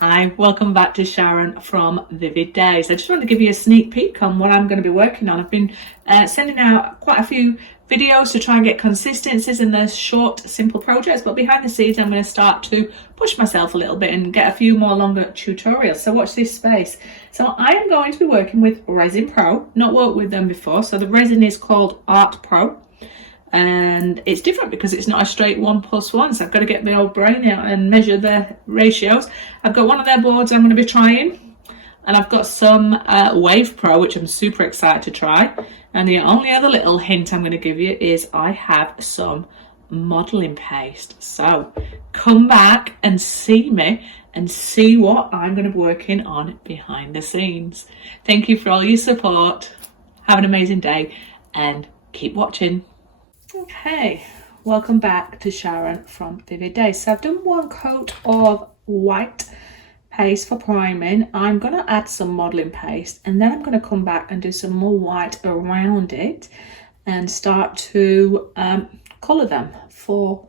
Hi, welcome back to Sharon from Vivid Days. I just wanted to give you a sneak peek on what I'm going to be working on. I've been sending out quite a few videos to try and get consistencies in the short, simple projects, but behind the scenes I'm going to start to push myself a little bit and get a few more longer tutorials. So watch this space. So I am going to be working with Resin Pro, not worked with them before. So the resin is called Art Pro. And it's different because it's not a straight 1+1, so I've got to get my old brain out and measure the ratios. I've got one of their boards I'm going to be trying, and I've got some Wave Pro, which I'm super excited to try. And the only other little hint I'm going to give you is I have some modelling paste. So come back and see me and see what I'm going to be working on behind the scenes. Thank you for all your support. Have an amazing day and keep watching. Okay, welcome back to Sharon from Vivid Days. So I've done one coat of white paste for priming. I'm going to add some modelling paste, and then I'm going to come back and do some more white around it and start to colour them for,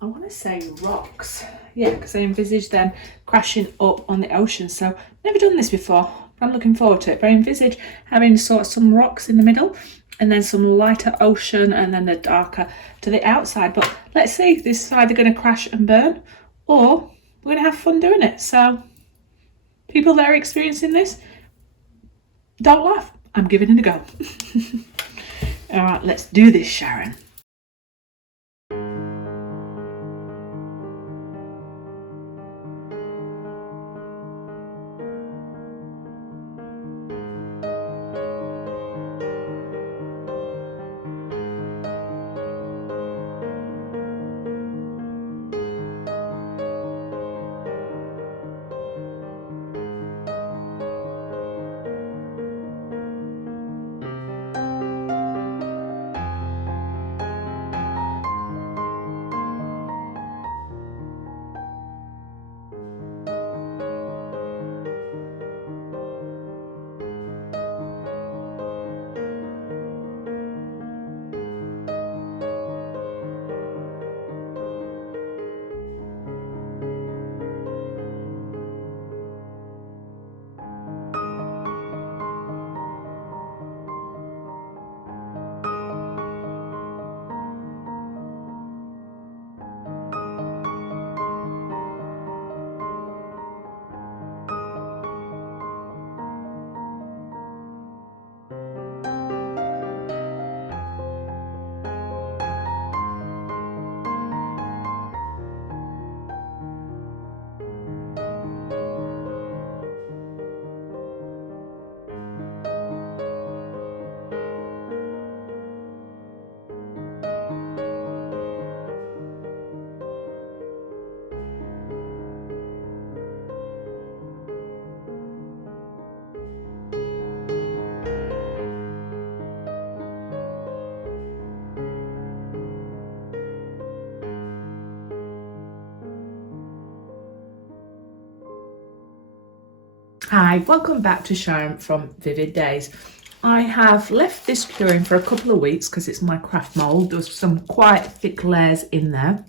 I want to say, rocks. Yeah, because I envisage them crashing up on the ocean. So never done this before, but I'm looking forward to it. But I envisage having sort of some rocks in the middle, and then some lighter ocean, and then the darker to the outside. But let's see, this is either going to crash and burn, or we're going to have fun doing it. So people that are experiencing this, don't laugh. I'm giving it a go. All right, let's do this, Sharon. Hi, welcome back to Sharon from Vivid Days. I have left this curing for a couple of weeks because it's my craft mould. There's some quite thick layers in there.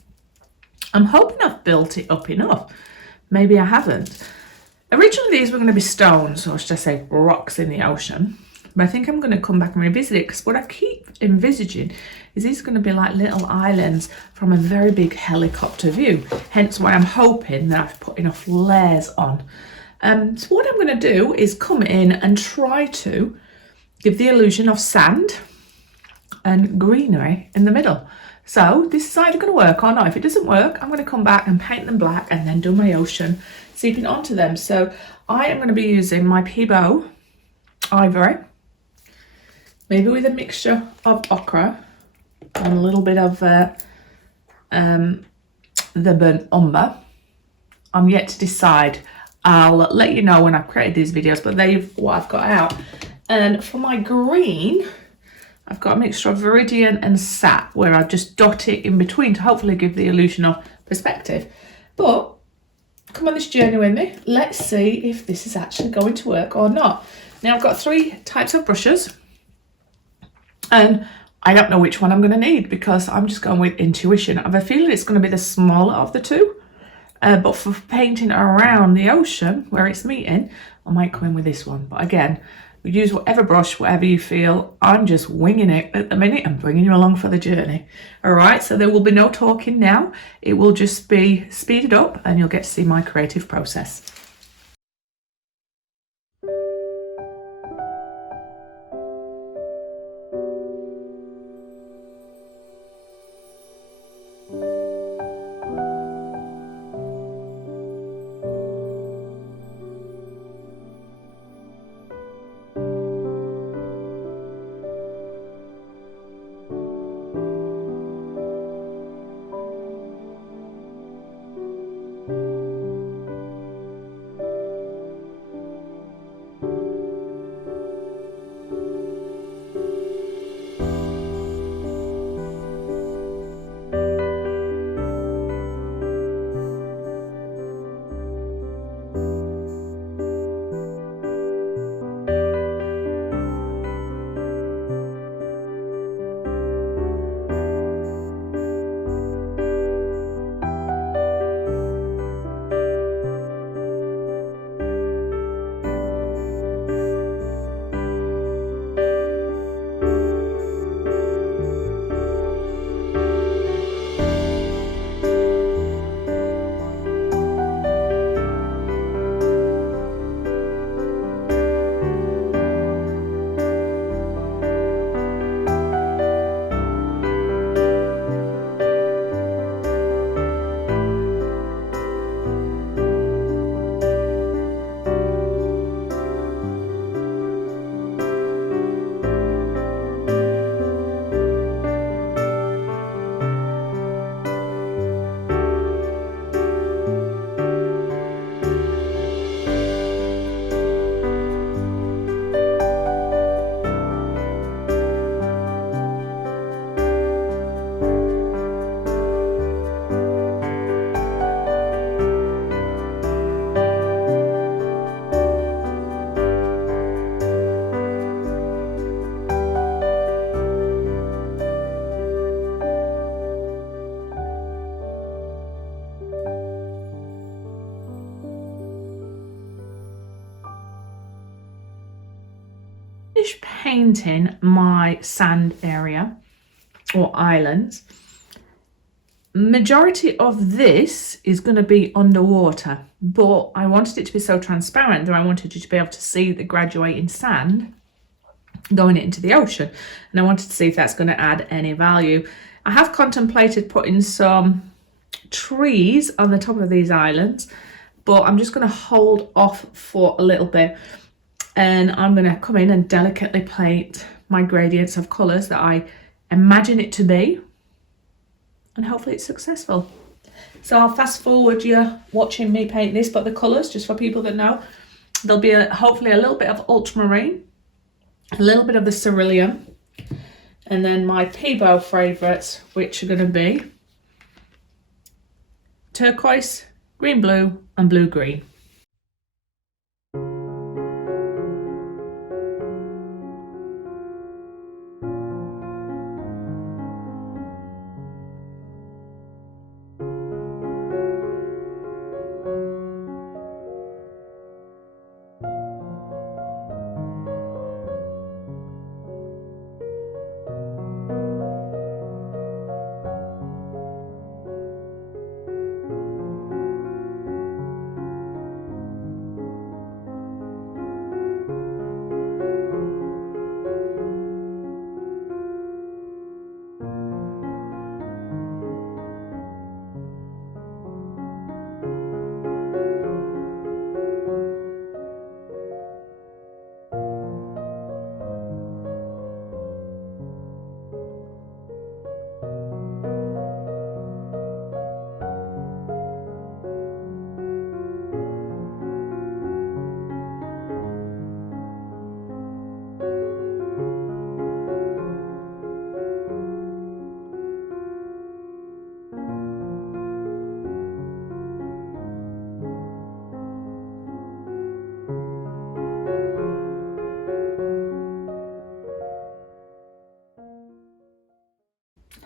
I'm hoping I've built it up enough. Maybe I haven't. Originally these were going to be stones, or should I say rocks in the ocean. But I think I'm going to come back and revisit it, because what I keep envisaging is these are going to be like little islands from a very big helicopter view. Hence why I'm hoping that I've put enough layers on. So what I'm going to do is come in and try to give the illusion of sand and greenery in the middle. So this is either going to work or not. If it doesn't work, I'm going to come back and paint them black and then do my ocean seeping onto them. So I am going to be using my Peebo ivory, maybe with a mixture of ochre and a little bit of the burnt umber. I'm yet to decide. I'll let you know when I've created these videos, but they've what I've got out. And for my green, I've got a mixture of Viridian and Sap, where I just dot it in between to hopefully give the illusion of perspective. But come on this journey with me. Let's see if this is actually going to work or not. Now I've got 3 types of brushes, and I don't know which one I'm going to need because I'm just going with intuition. I have a feeling it's going to be the smaller of the 2. But for painting around the ocean where it's meeting, I might come in with this one. But again, we use whatever brush, whatever you feel. I'm just winging it at the minute and bringing you along for the journey. All right, so there will be no talking now. It will just be speeded up and you'll get to see my creative process. Finish painting my sand area or islands. Majority of this is going to be underwater, but I wanted it to be so transparent that I wanted you to be able to see the graduating sand going into the ocean, and I wanted to see if that's going to add any value. I have contemplated putting some trees on the top of these islands, but I'm just going to hold off for a little bit, and I'm going to come in and delicately paint my gradients of colours that I imagine it to be, and hopefully it's successful. So I'll fast forward you watching me paint this, but the colours, just for people that know, there'll be hopefully a little bit of ultramarine, a little bit of the ceruleum, and then my Peebo favourites, which are going to be turquoise, green blue and blue green.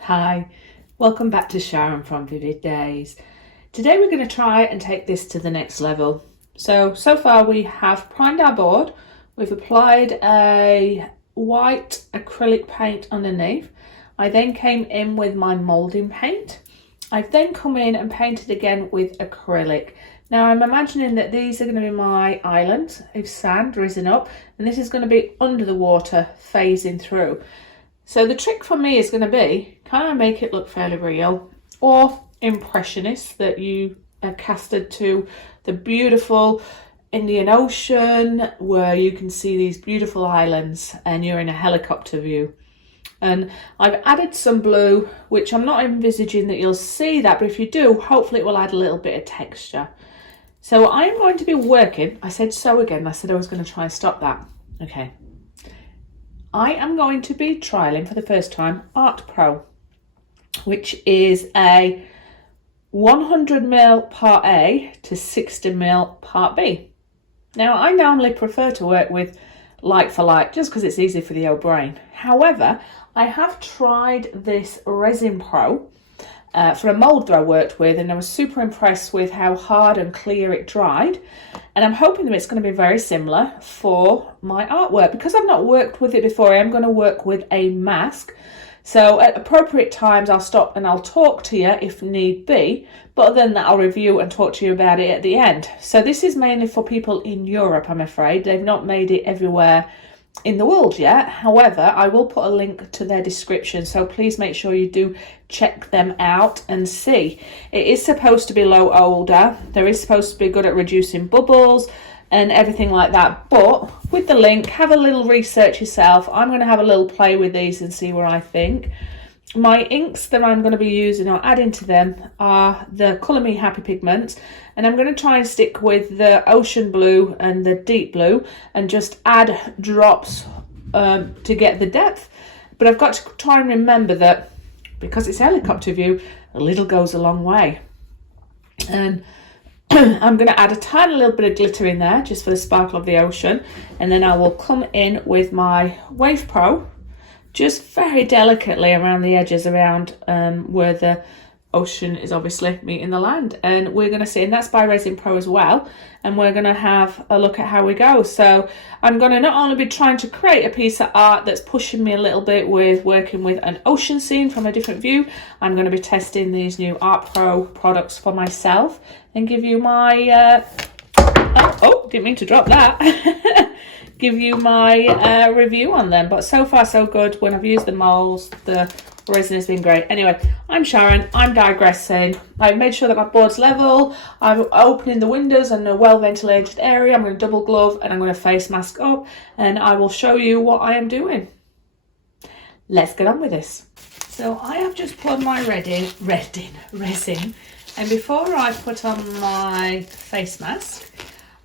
Hi, welcome back to Sharon from Vivid Days. Today we're going to try and take this to the next level. So far we have primed our board, we've applied a white acrylic paint underneath. I then came in with my moulding paint. I've then come in and painted again with acrylic. Now I'm imagining that these are going to be my islands of sand risen up, and this is going to be under the water phasing through. So the trick for me is going to be, can I make it look fairly real or impressionist, that you are casted to the beautiful Indian Ocean where you can see these beautiful islands and you're in a helicopter view. And I've added some blue, which I'm not envisaging that you'll see that, but if you do, hopefully it will add a little bit of texture. So I'm going to be working, I said so again, I said I was going to try and stop that. Okay. I am going to be trialling for the first time Art Pro, which is a 100ml part A to 60ml part B. Now I normally prefer to work with like for like just because it's easy for the old brain. However, I have tried this Resin Pro for a mould that I worked with, and I was super impressed with how hard and clear it dried, and I'm hoping that it's going to be very similar for my artwork. Because I've not worked with it before, I am going to work with a mask. So at appropriate times I'll stop and I'll talk to you if need be, but other than that I'll review and talk to you about it at the end. So this is mainly for people in Europe, I'm afraid. They've not made it everywhere in the world yet. However, I will put a link to their description, so please make sure you do check them out and see. It is supposed to be low odor. There is supposed to be good at reducing bubbles and everything like that, but with the link, have a little research yourself. I'm going to have a little play with these and see what I think. My inks that I'm going to be using or adding to them are the Colour Me Happy pigments, and I'm going to try and stick with the ocean blue and the deep blue and just add drops to get the depth. But I've got to try and remember that because it's helicopter view, a little goes a long way. And I'm going to add a tiny little bit of glitter in there just for the sparkle of the ocean, and then I will come in with my Wave Pro just very delicately around the edges, around where the ocean is obviously meeting the land. And we're going to see, and that's by Resin Pro as well, and we're going to have a look at how we go. So I'm going to not only be trying to create a piece of art that's pushing me a little bit with working with an ocean scene from a different view, I'm going to be testing these new Art Pro products for myself and give you my oh, didn't mean to drop that. Give you my review on them. But so far so good. When I've used the molds, the resin has been great. Anyway, I'm Sharon, I'm digressing. I've made sure that my board's level. I'm opening the windows and a well ventilated area. I'm going to double glove and I'm going to face mask up, and I will show you what I am doing. Let's get on with this. So I have just put my resin, and before I put on my face mask,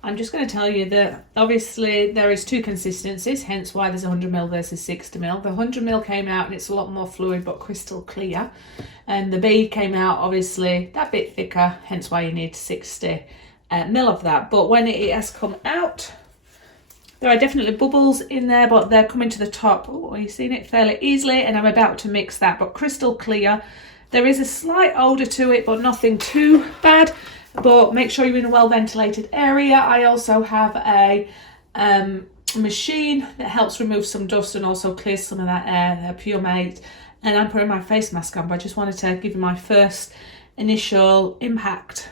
I'm just going to tell you that obviously there is two consistencies, hence why there's 100ml versus 60ml. The 100ml came out and it's a lot more fluid but crystal clear, and the B came out obviously that bit thicker, hence why you need 60ml of that. But when it has come out, there are definitely bubbles in there, but they're coming to the top. Oh, you've seen it fairly easily, and I'm about to mix that, but crystal clear. There is a slight odour to it, but nothing too bad. But make sure you're in a well ventilated area. I also have a machine that helps remove some dust and also clears some of that air, a Pure Mate. And I'm putting my face mask on, but I just wanted to give you my first initial that's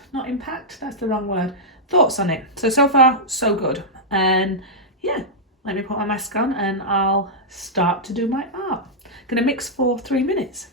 the wrong word, thoughts on it. So far so good. And yeah, let me put my mask on and I'll start to do my art. Gonna mix for 3 minutes.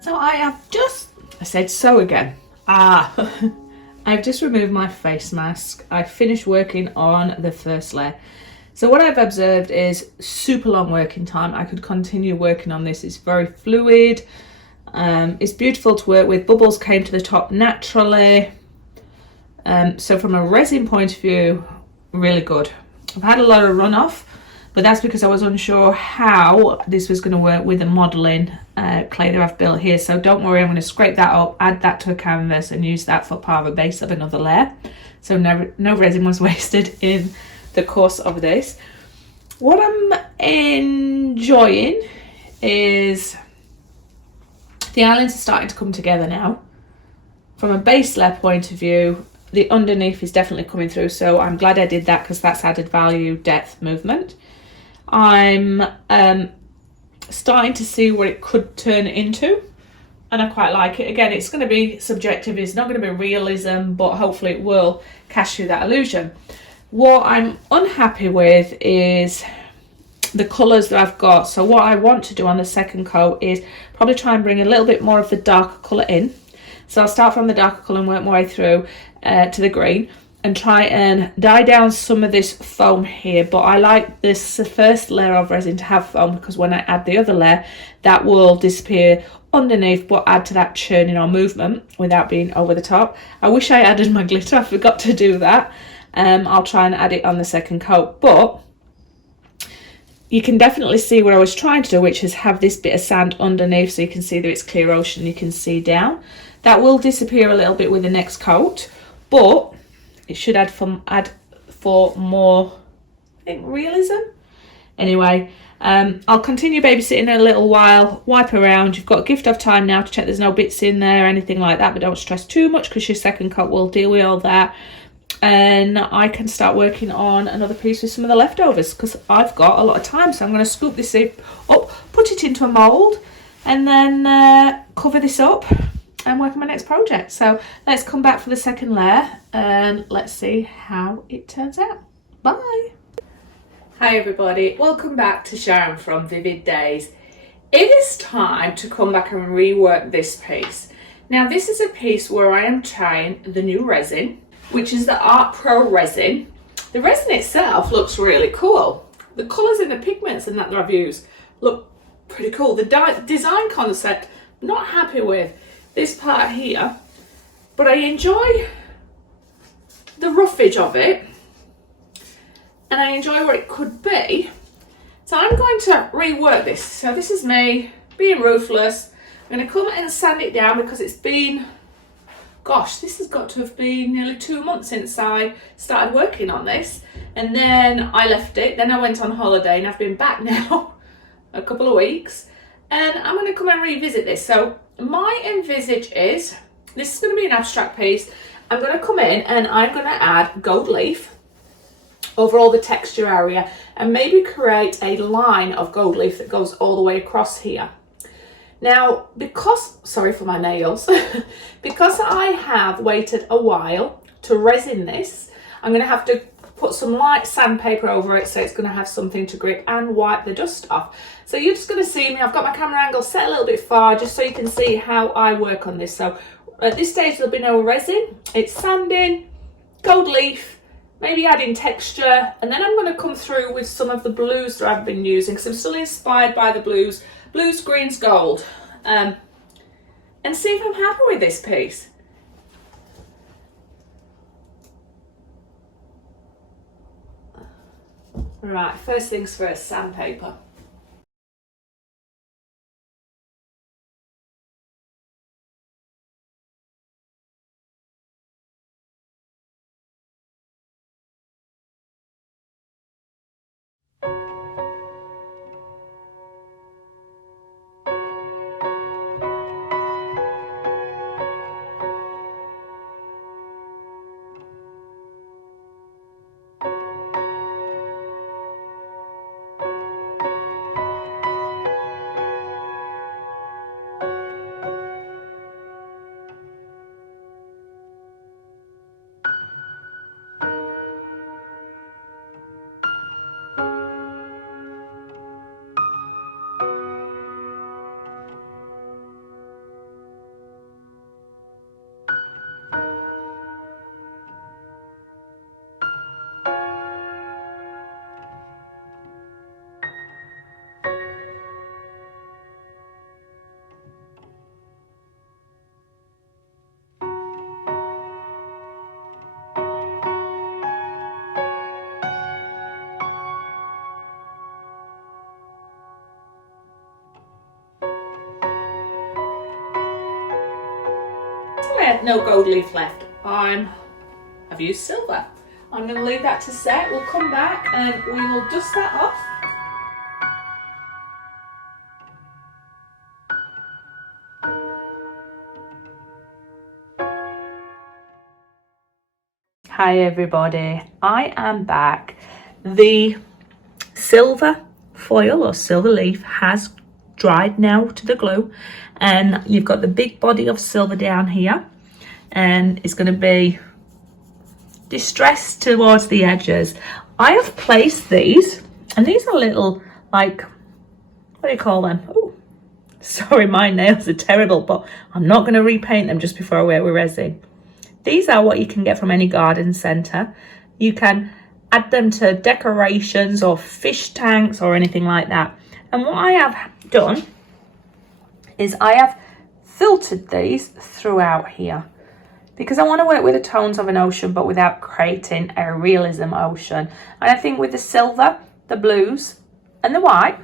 So I said so again. I've just removed my face mask. I finished working on the first layer. So what I've observed is super long working time. I could continue working on this. It's very fluid. It's beautiful to work with. Bubbles came to the top naturally. So from a resin point of view, really good. I've had a lot of runoff, but that's because I was unsure how this was going to work with the modelling clay that I've built here. So don't worry, I'm going to scrape that up, add that to a canvas and use that for part of a base of another layer. So no resin was wasted in the course of this. What I'm enjoying is the islands are starting to come together now. From a base layer point of view, the underneath is definitely coming through, so I'm glad I did that because that's added value, depth, movement. I'm starting to see what it could turn into, and I quite like it. Again, it's going to be subjective, it's not going to be realism, but hopefully it will cast you that illusion. What I'm unhappy with is the colours that I've got. So what I want to do on the second coat is probably try and bring a little bit more of the darker colour in. So I'll start from the darker colour and work my way through to the green and try and dye down some of this foam here. But I like this first layer of resin to have foam because when I add the other layer, that will disappear underneath but add to that churning or movement without being over the top. I wish I added my glitter, I forgot to do that. I'll try and add it on the second coat, but you can definitely see what I was trying to do, which is have this bit of sand underneath so you can see that it's clear ocean, you can see down. That will disappear a little bit with the next coat, but it should add for more, I think, realism. Anyway, I'll continue babysitting a little while, wipe around. You've got a gift of time now to check there's no bits in there, anything like that, but don't stress too much because your second coat will deal with all that. And I can start working on another piece with some of the leftovers because I've got a lot of time. So I'm going to scoop this up, put it into a mould, and then cover this up and work on my next project. So let's come back for the second layer and let's see how it turns out. Bye. Hi everybody, welcome back to Sharon from Vivid Days. It is time to come back and rework this piece. Now this is a piece where I am trying the new resin, which is the Art Pro resin. The resin itself looks really cool. The colours and the pigments and that I've used look pretty cool. The design concept, not happy with this part here, but I enjoy the roughage of it and I enjoy what it could be. So I'm going to rework this. So this is me being ruthless. I'm going to come and sand it down because it's been, gosh, this has got to have been nearly 2 months since I started working on this. And then I left it, then I went on holiday and I've been back now a couple of weeks. And I'm going to come and revisit this. So my envisage is, this is going to be an abstract piece. I'm going to come in and I'm going to add gold leaf over all the texture area, and maybe create a line of gold leaf that goes all the way across here. Now, because, sorry for my nails, because I have waited a while to resin this, I'm going to have to put some light sandpaper over it so it's going to have something to grip and wipe the dust off. So you're just going to see me, I've got my camera angle set a little bit far just so you can see how I work on this. So at this stage there'll be no resin, it's sanding, gold leaf, maybe adding texture, and then I'm going to come through with some of the blues that I've been using because I'm still inspired by the blues, greens, gold, and see if I'm happy with this piece. Right, first things first, sandpaper. I have no gold leaf left. I've used silver. I'm going to leave that to set. We'll come back and we will dust that off. Hi everybody, I am back. The silver foil or silver leaf has dried now to the glue, and you've got the big body of silver down here, and it's going to be distressed towards the edges. I have placed these, and these are little, like, what do you call them? Oh, sorry, my nails are terrible, but I'm not going to repaint them just before I wear with resin. These are what you can get from any garden centre. You can add them to decorations or fish tanks or anything like that. And what I have done is I have filtered these throughout here because I want to work with the tones of an ocean but without creating a realism ocean. And I think with the silver, the blues and the white,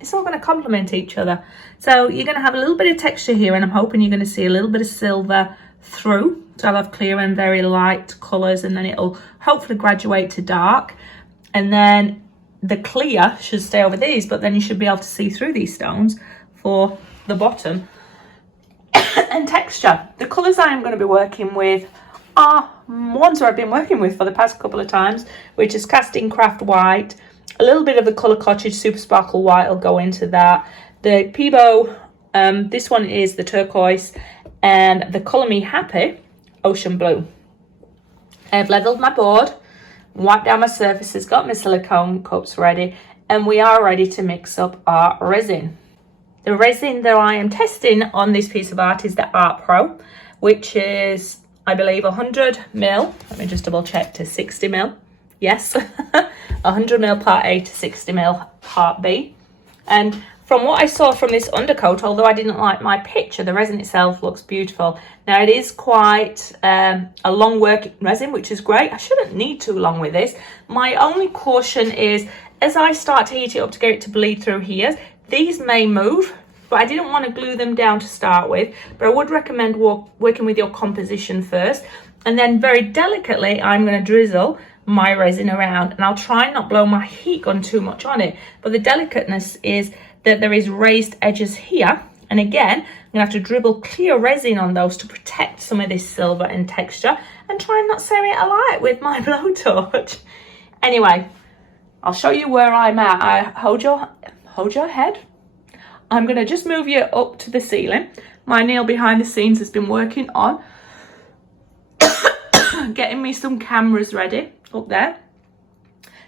it's all going to complement each other. So you're going to have a little bit of texture here, and I'm hoping you're going to see a little bit of silver through. So I'll have clear and very light colours, and then it'll hopefully graduate to dark. And then the clear should stay over these, but then you should be able to see through these stones for the bottom. And texture. The colours I am going to be working with are ones that I've been working with for the past couple of times, which is Casting Craft White. A little bit of the Colour Cottage Super Sparkle White will go into that. The Peebo, this one is the turquoise, and the Colour Me Happy Ocean Blue. I've levelled my board, wiped down my surfaces, got my silicone cups ready, and we are ready to mix up our resin. The resin that I am testing on this piece of art is the Art Pro, which is, I believe, 100 ml. Let me just double check, to 60 ml. Yes, 100 ml part A to 60 ml part B. And from what I saw from this undercoat, although I didn't like my picture, the resin itself looks beautiful. Now it is quite a long working resin, which is great. I shouldn't need too long with this. My only caution is, as I start to heat it up to get it to bleed through here, these may move, but I didn't want to glue them down to start with. But I would recommend working with your composition first. And then very delicately, I'm going to drizzle my resin around, and I'll try not blow my heat gun too much on it. But the delicateness is that there is raised edges here. And again, I'm going to have to dribble clear resin on those to protect some of this silver and texture, and try and not sear it alight with my blowtorch. Anyway, I'll show you where I'm at. I hold your head. I'm going to just move you up to the ceiling. My nail behind the scenes has been working on getting me some cameras ready up there.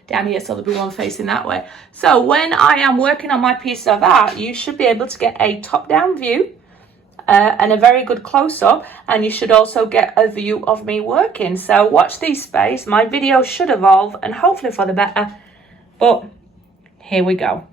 Down here, so there'll be one facing that way. So when I am working on my piece of art, you should be able to get a top-down view and a very good close-up, and you should also get a view of me working. So watch this space. My video should evolve, and hopefully for the better, but here we go.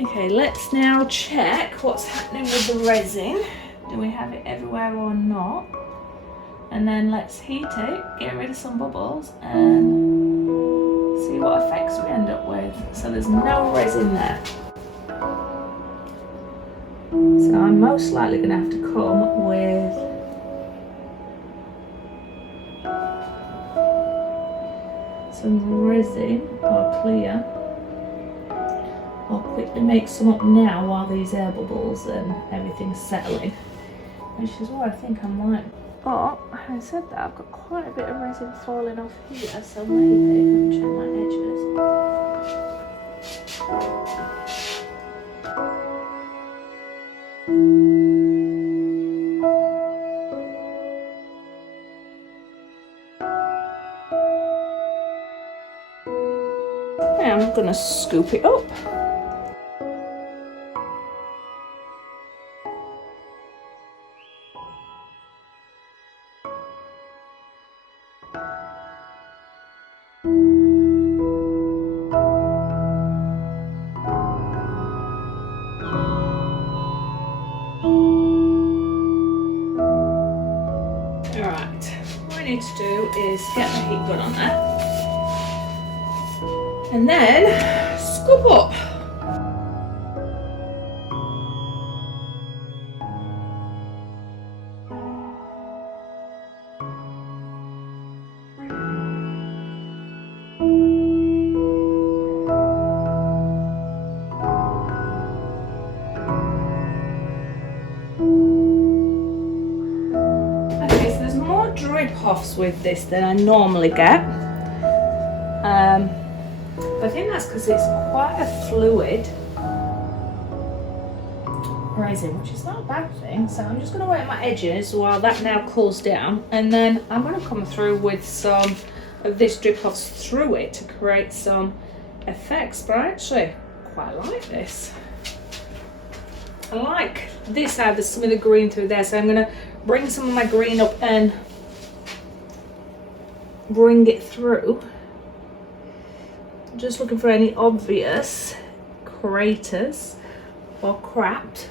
Okay, let's now check what's happening with the resin. Do we have it everywhere or not? And then let's heat it, get rid of some bubbles, and see what effects we end up with. So there's no resin there. So I'm most likely going to have to come with some resin or clear, or quickly make some up now while these air bubbles and everything's settling, which is what I think I might. But having said that, I've got quite a bit of resin falling off here, so maybe let me check my edges. And I'm gonna scoop it up. need to do is get the heat gun on there. And then scoop up. Okay, so there's more drip-offs with this than I normally get. But I think that's because it's quite a fluid resin, which is not a bad thing. So I'm just going to wet my edges while that now cools down, and then I'm going to come through with some of this drip-offs through it to create some effects. But I actually quite like this. I like this how there's some of the green through there, so I'm going to bring some of my green up and bring it through. Just looking for any obvious craters or cracked.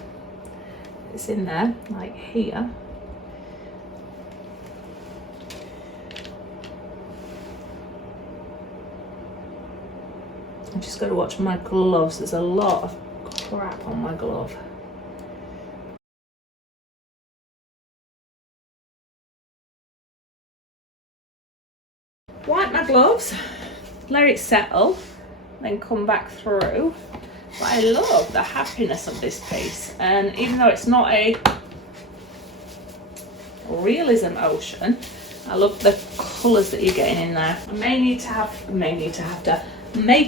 It's in there, like here. I've just got to watch my gloves. There's a lot of crap on my glove. Wipe my gloves, let it settle, then come back through. But I love the happiness of this piece, and even though it's not a realism ocean, I love the colours that you're getting in there. I may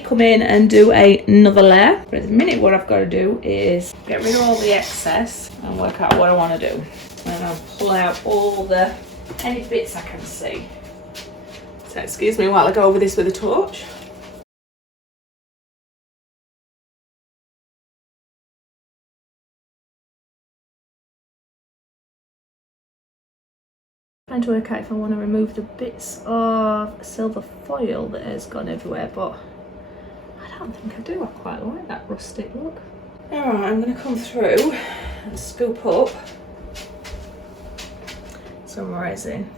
come in and do another layer, but at the minute what I've got to do is get rid of all the excess and work out what I want to do. And I'll pull out all the any bits I can see. So excuse me while I go over this with a torch. Trying to work out if I want to remove the bits of silver foil that has gone everywhere, but I don't think I do. I quite like that rustic look. Alright, I'm going to come through and scoop up some resin.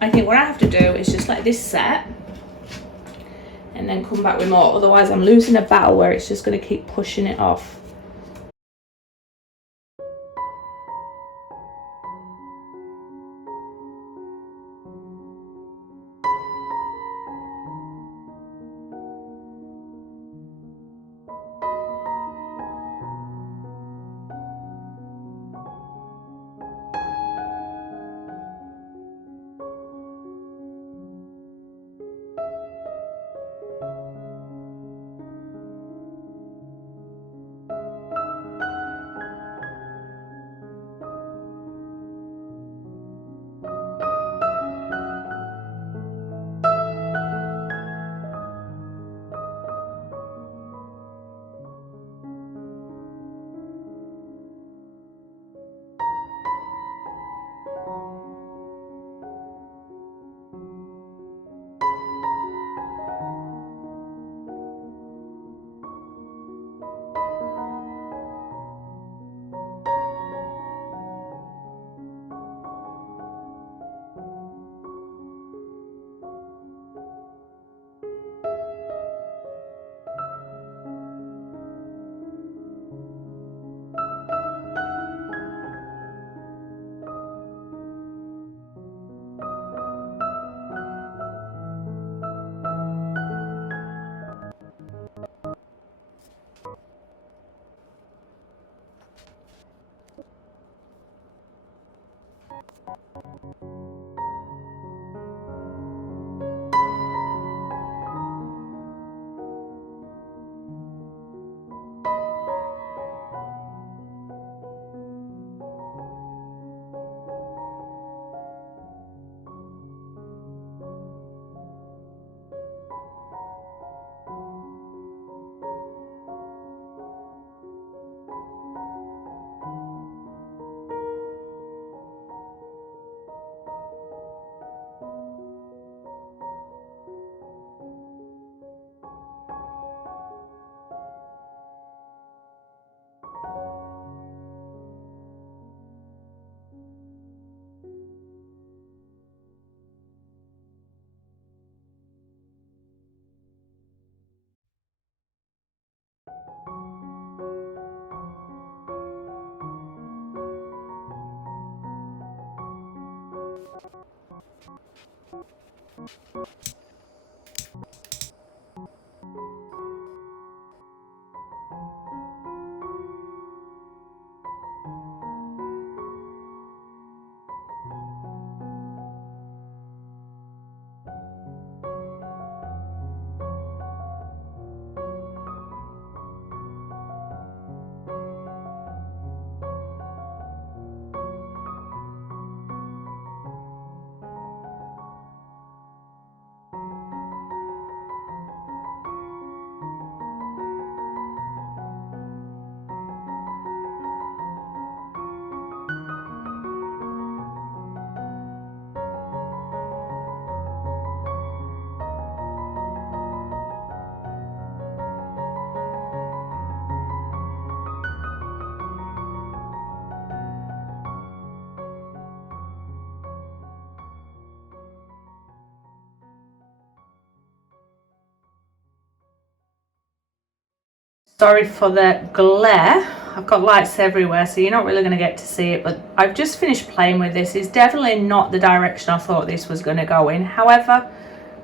I think what I have to do is just let this set and then come back with more, otherwise I'm losing a battle where it's just going to keep pushing it off. Sorry for the glare. I've got lights everywhere, so you're not really going to get to see it, but I've just finished playing with this. It's definitely not the direction I thought this was going to go in. However,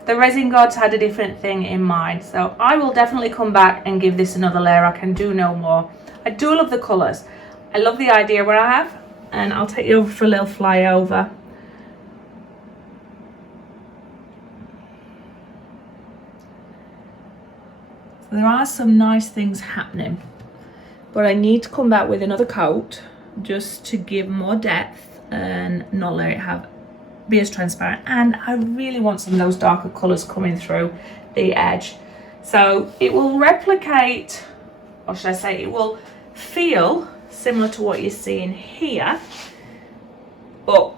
the resin gods had a different thing in mind, so I will definitely come back and give this another layer. I can do no more. I do love the colours. I love the idea what I have, and I'll take you over for a little flyover. There are some nice things happening, but I need to come back with another coat just to give more depth and not let it be as transparent. And I really want some of those darker colours coming through the edge, so it will replicate, or should I say it will feel similar to what you're seeing here, but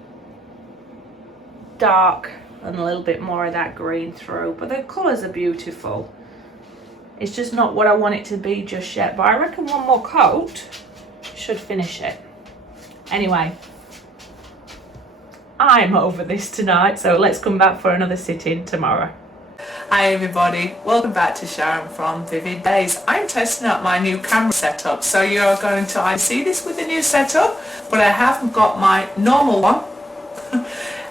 dark and a little bit more of that green through. But the colours are beautiful. It's just not what I want it to be just yet, but I reckon one more coat should finish it. Anyway, I'm over this tonight, so let's come back for another sit-in tomorrow. Hi everybody, welcome back to Sharon from Vivid Days. I'm testing out my new camera setup, so you're going to either see this with the new setup, but I haven't got my normal one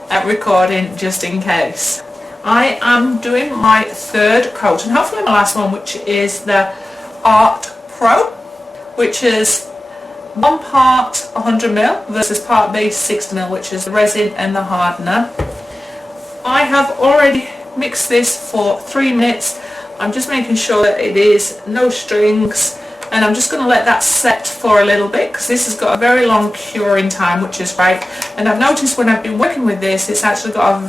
at recording just in case. I am doing my third coat, and hopefully my last one, which is the Art Pro, which is 1 part 100ml versus part B 60ml, which is the resin and the hardener. I have already mixed this for 3 minutes. I'm just making sure that it is no strings, and I'm just going to let that set for a little bit because this has got a very long curing time, which is great. And I've noticed when I've been working with this, it's actually got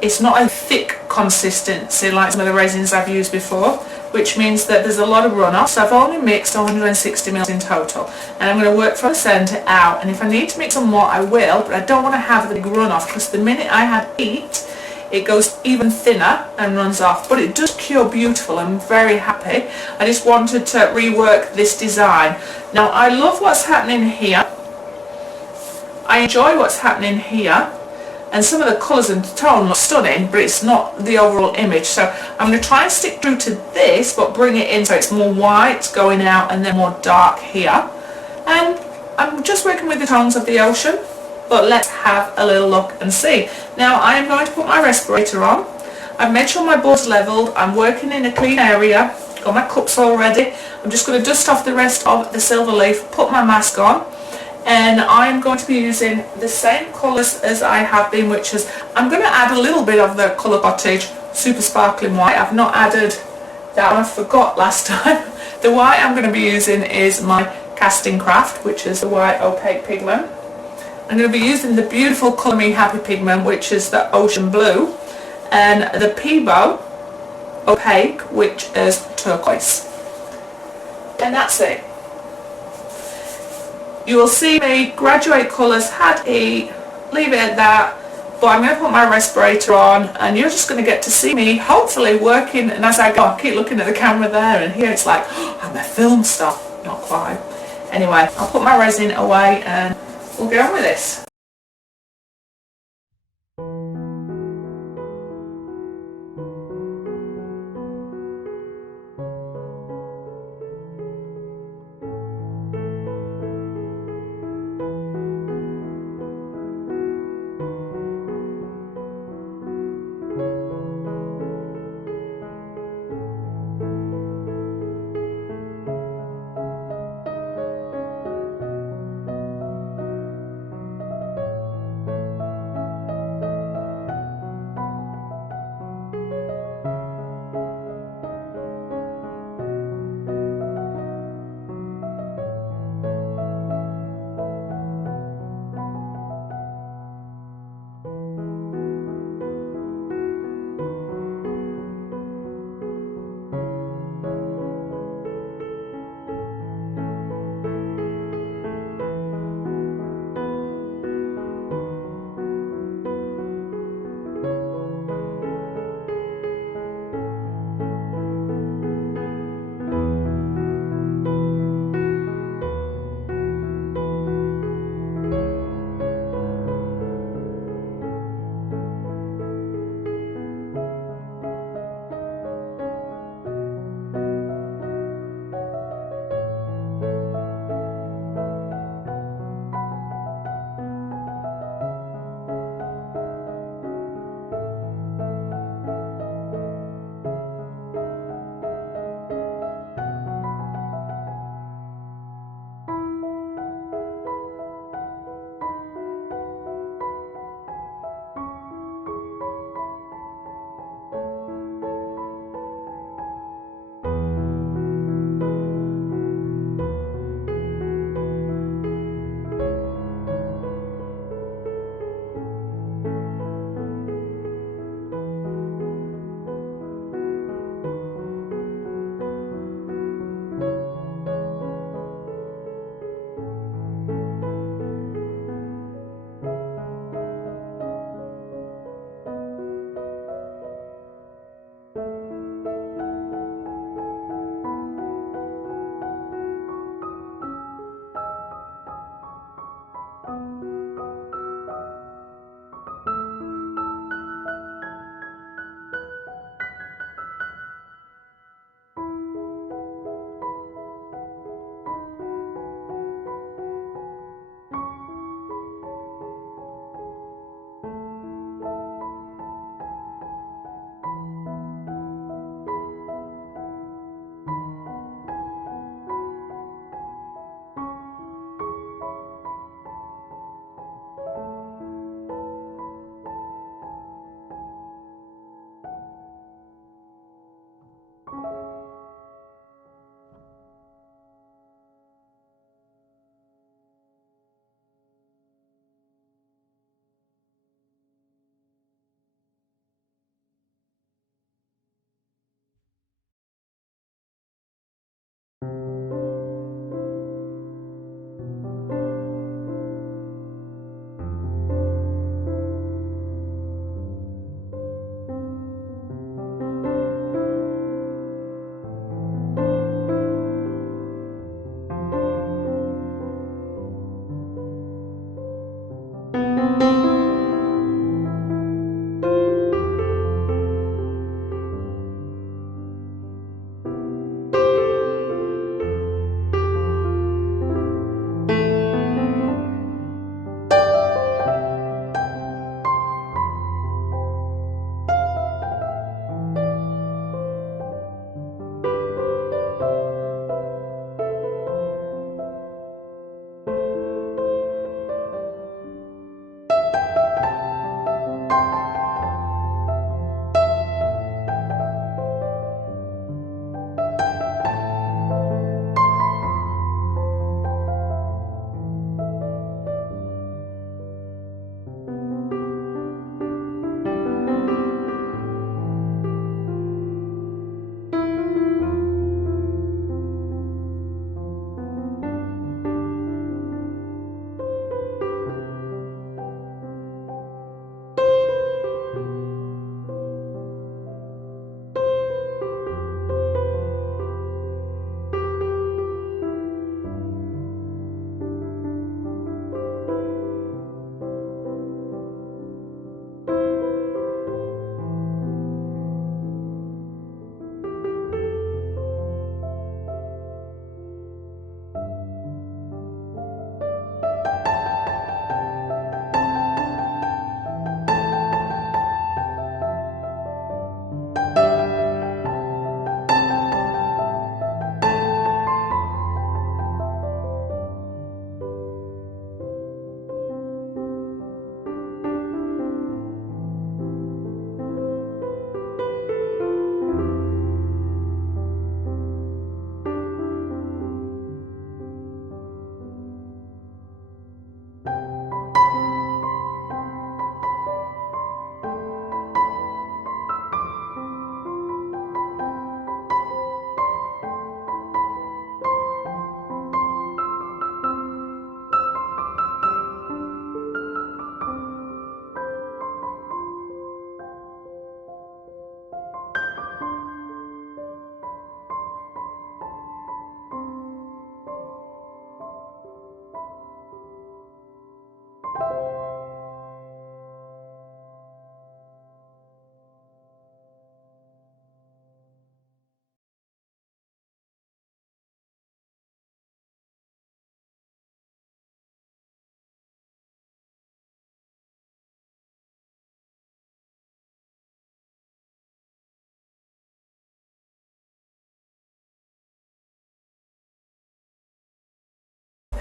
it's not a thick consistency like some of the resins I've used before, which means that there's a lot of runoff. So I've only mixed 160ml in total, and I'm going to work from the centre out, and if I need to mix some more I will, but I don't want to have the big runoff because the minute I had heat it goes even thinner and runs off. But it does cure beautiful. I'm very happy. I just wanted to rework this design. Now I love what's happening here. I enjoy what's happening here, and some of the colours and tone look stunning, but it's not the overall image. So I'm going to try and stick true to this, but bring it in so it's more white going out and then more dark here. And I'm just working with the tones of the ocean, but let's have a little look and see. Now I am going to put my respirator on. I've made sure my board's levelled. I'm working in a clean area. Got my cups all ready. I'm just going to dust off the rest of the silver leaf, put my mask on, and I'm going to be using the same colours as I have been, which is, I'm going to add a little bit of the Colour Cottage Super Sparkling White. I've not added that one, I forgot last time. The white I'm going to be using is my Casting Craft, which is the white opaque pigment. I'm going to be using the beautiful Colour Me Happy pigment, which is the Ocean Blue, and the Peebo Opaque, which is turquoise. And that's it. You will see me graduate colours, had heat, leave it at that, but I'm going to put my respirator on, and you're just going to get to see me hopefully working. And as I go, I keep looking at the camera there, and here it's like, oh, I'm a film star. Not quite. Anyway, I'll put my resin away and we'll get on with this.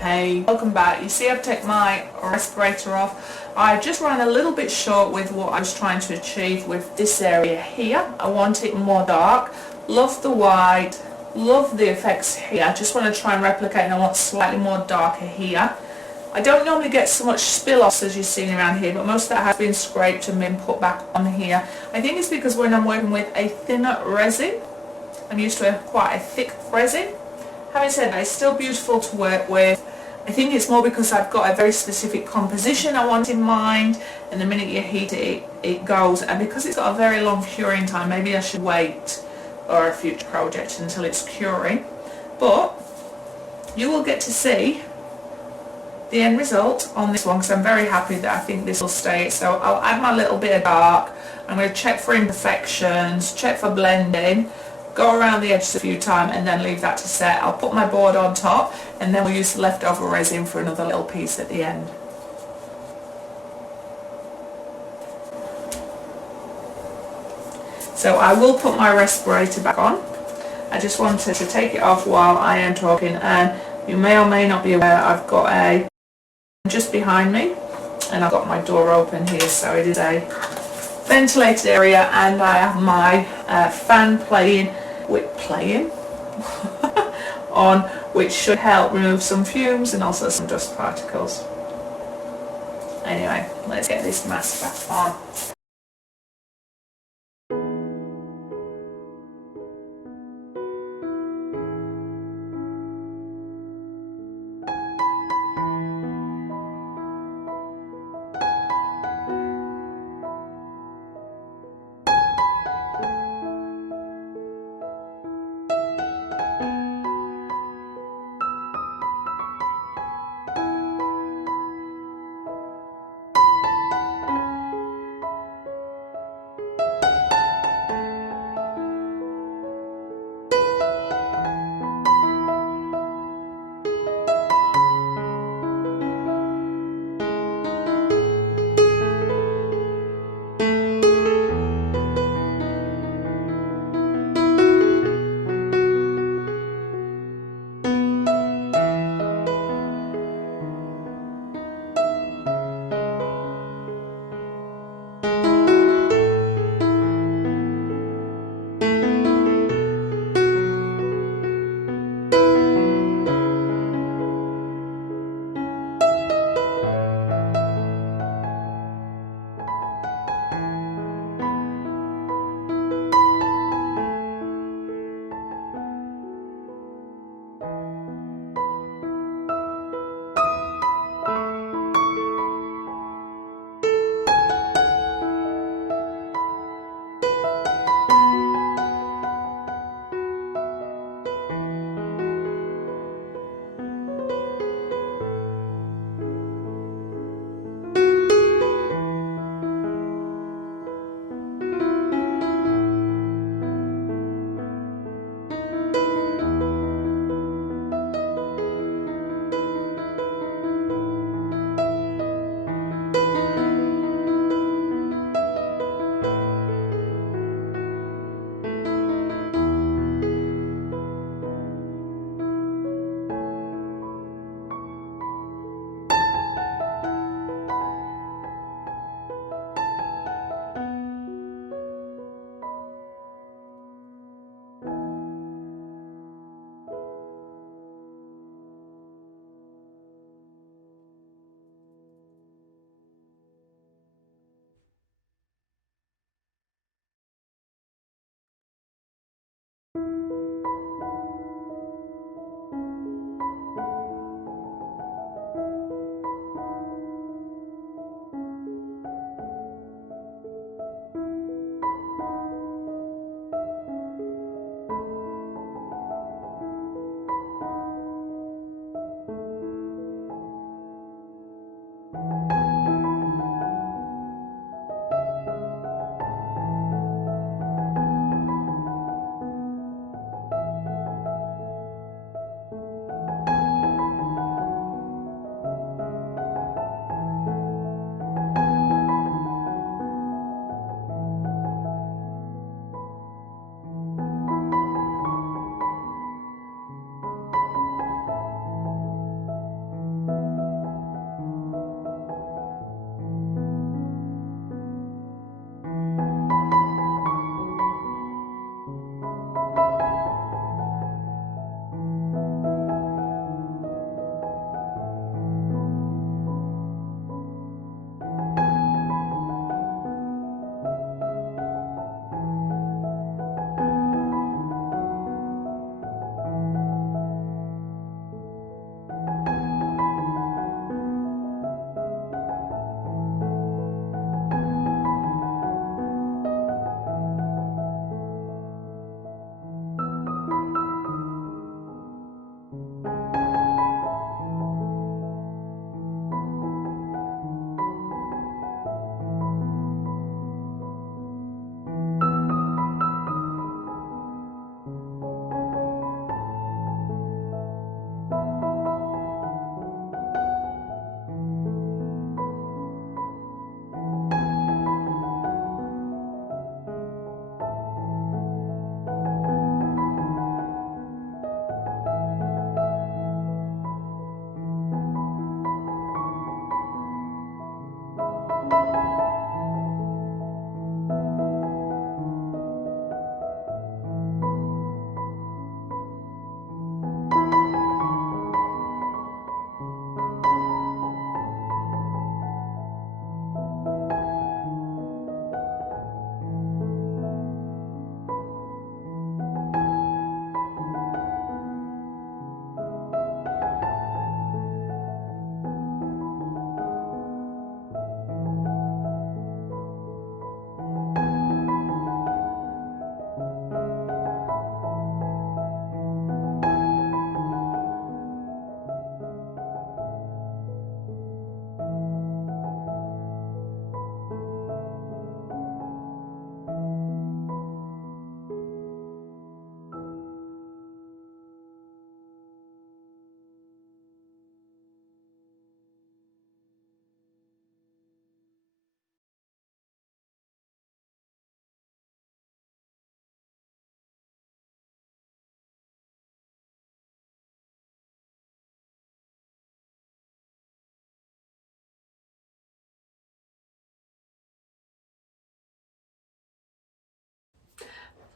Hey, welcome back. You see I've taken my respirator off. I just ran a little bit short with what I was trying to achieve with this area here. I want it more dark. Love the white, love the effects here. I just want to try and replicate, and I want slightly more darker here. I don't normally get so much spill offs as you've seen around here, but most of that has been scraped and been put back on here. I think it's because when I'm working with a thinner resin, I'm used to quite a thick resin. Having said that, it's still beautiful to work with. I think it's more because I've got a very specific composition I want in mind, and the minute you heat it, it goes. And because it's got a very long curing time, maybe I should wait for a future project until it's curing. But you will get to see the end result on this one, because I'm very happy that I think this will stay. So I'll add my little bit of dark. I'm going to check for imperfections, check for blending, go around the edges a few times and then leave that to set. I'll put my board on top and then we'll use the leftover resin for another little piece at the end. So I will put my respirator back on. I just wanted to take it off while I am talking, and you may or may not be aware I've got a just behind me and I've got my door open here, so it is a ventilated area, and I have my fan playing on, which should help remove some fumes and also some dust particles. Anyway, let's get this mask back on.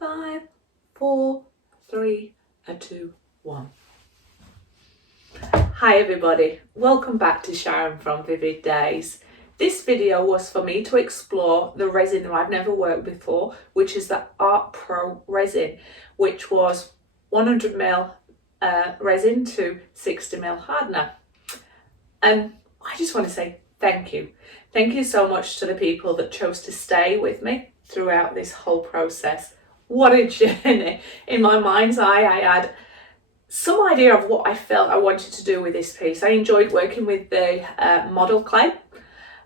5, 4, 3, 2, 1. Hi everybody, welcome back to Sharon from Vivid Days. This video was for me to explore the resin that I've never worked before, which is the Art Pro resin, which was 100ml resin to 60ml hardener. And I just want to say thank you. Thank you so much to the people that chose to stay with me throughout this whole process. What a journey. In my mind's eye, I had some idea of what I felt I wanted to do with this piece. I enjoyed working with the model clay.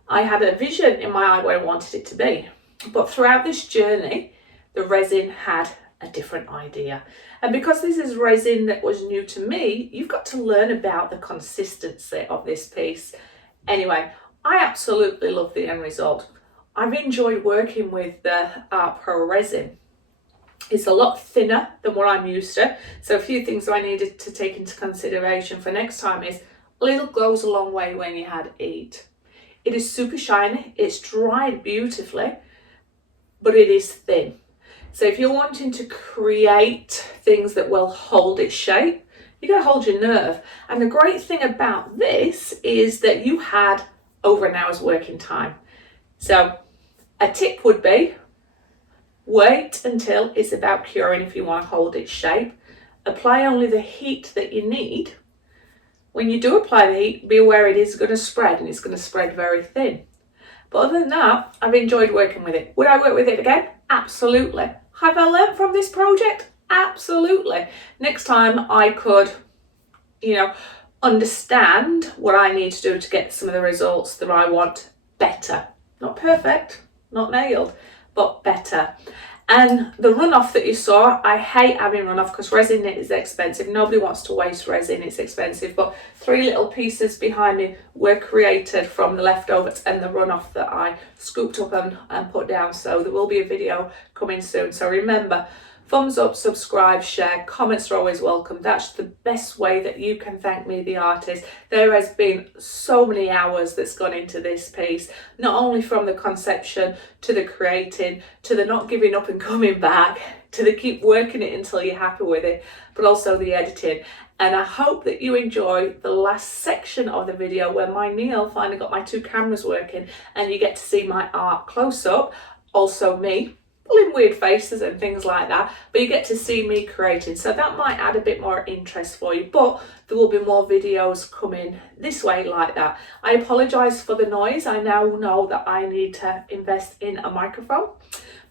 I had a vision in my eye where I wanted it to be. But throughout this journey, the resin had a different idea. And because this is resin that was new to me, you've got to learn about the consistency of this piece. Anyway, I absolutely love the end result. I've enjoyed working with the Art Pro resin. It's a lot thinner than what I'm used to. So a few things I needed to take into consideration for next time is a little goes a long way when you had it. It is super shiny, it's dried beautifully, but it is thin. So if you're wanting to create things that will hold its shape, you gotta hold your nerve. And the great thing about this is that you had over an hour's working time. So a tip would be, wait until it's about curing if you want to hold its shape. Apply only the heat that you need. When you do apply the heat, be aware it is going to spread, and it's going to spread very thin. But other than that, I've enjoyed working with it. Would I work with it again? Absolutely. Have I learnt from this project? Absolutely. Next time I could, understand what I need to do to get some of the results that I want better. Not perfect, not nailed, but better. And the runoff that you saw, I hate having runoff because resin is expensive. Nobody wants to waste resin, it's expensive. But 3 little pieces behind me were created from the leftovers and the runoff that I scooped up and put down. So there will be a video coming soon. So remember, thumbs up, subscribe, share, comments are always welcome. That's the best way that you can thank me, the artist. There has been so many hours that's gone into this piece, not only from the conception to the creating, to the not giving up and coming back, to the keep working it until you're happy with it, but also the editing. And I hope that you enjoy the last section of the video where my Neil finally got my 2 cameras working and you get to see my art close up, also me pulling weird faces and things like that, but you get to see me creating. So that might add a bit more interest for you, but there will be more videos coming this way like that. I apologise for the noise. I now know that I need to invest in a microphone.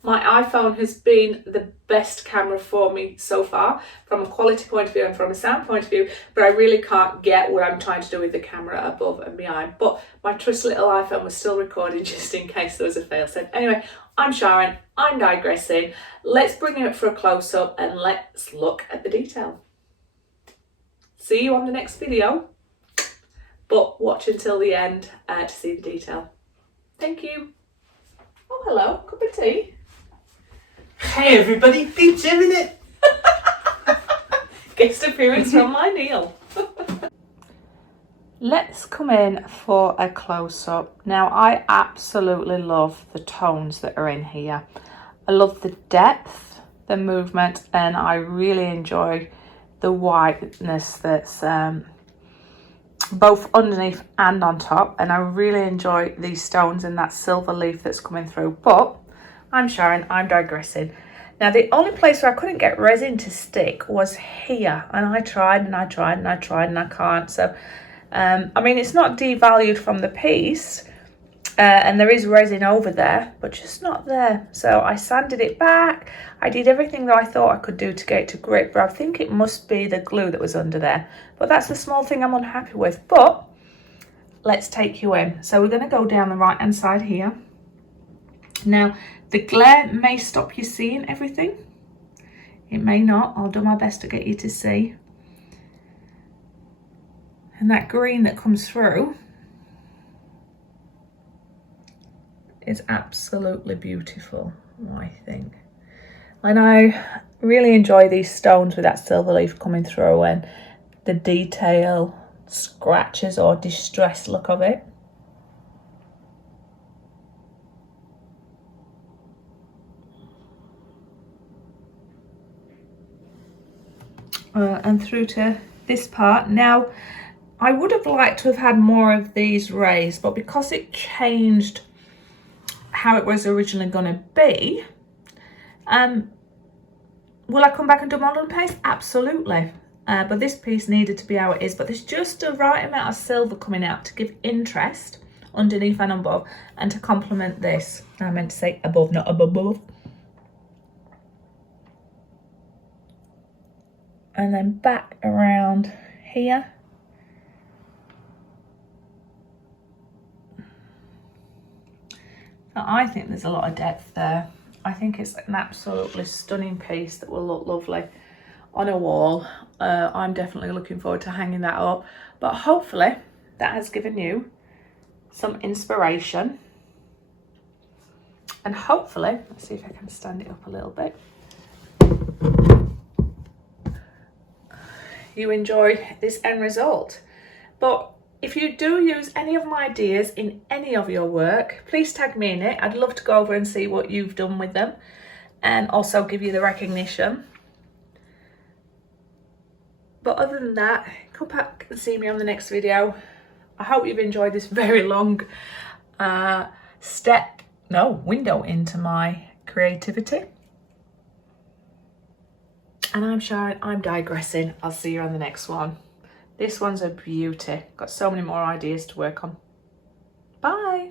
My iPhone has been the best camera for me so far from a quality point of view and from a sound point of view, but I really can't get what I'm trying to do with the camera above and behind. But my trusty little iPhone was still recording just in case there was a fail-safe. Anyway, I'm Sharon, I'm digressing. Let's bring it for a close-up and let's look at the detail. See you on the next video, but watch until the end to see the detail. Thank you. Oh, hello, cup of tea. Hey everybody, big Jim in it. Guest appearance from my Neil. Let's come in for a close-up. Now, I absolutely love the tones that are in here. I love the depth, the movement, and I really enjoy the whiteness that's both underneath and on top. And I really enjoy these stones and that silver leaf that's coming through. But I'm Sharon, I'm digressing. Now, the only place where I couldn't get resin to stick was here. And I tried and I tried and I tried and I can't. So, I mean, it's not devalued from the piece. And there is resin over there, but just not there. So I sanded it back. I did everything that I thought I could do to get it to grip. But I think it must be the glue that was under there. But that's the small thing I'm unhappy with. But let's take you in. So we're going to go down the right-hand side here. Now, the glare may stop you seeing everything. It may not. I'll do my best to get you to see. And that green that comes through is absolutely beautiful, I think. And I really enjoy these stones with that silver leaf coming through and the detail, scratches or distressed look of it. and through to this part. Now, I would have liked to have had more of these raised, but because it changed how it was originally going to be, will I come back and do modeling paste? Absolutely. But this piece needed to be how it is, but there's just the right amount of silver coming out to give interest underneath and above, and to complement this. I meant to say above, not above. And then back around here. Now, I think there's a lot of depth there. I think it's an absolutely stunning piece that will look lovely on a wall. I'm definitely looking forward to hanging that up, but hopefully that has given you some inspiration, and hopefully, let's see if I can stand it up a little bit, you enjoy this end result. But if you do use any of my ideas in any of your work, please tag me in it. I'd love to go over and see what you've done with them, and also give you the recognition. But other than that, come back and see me on the next video. I hope you've enjoyed this very long window into my creativity. And I'm Sharon, I'm digressing. I'll see you on the next one. This one's a beauty. Got so many more ideas to work on. Bye.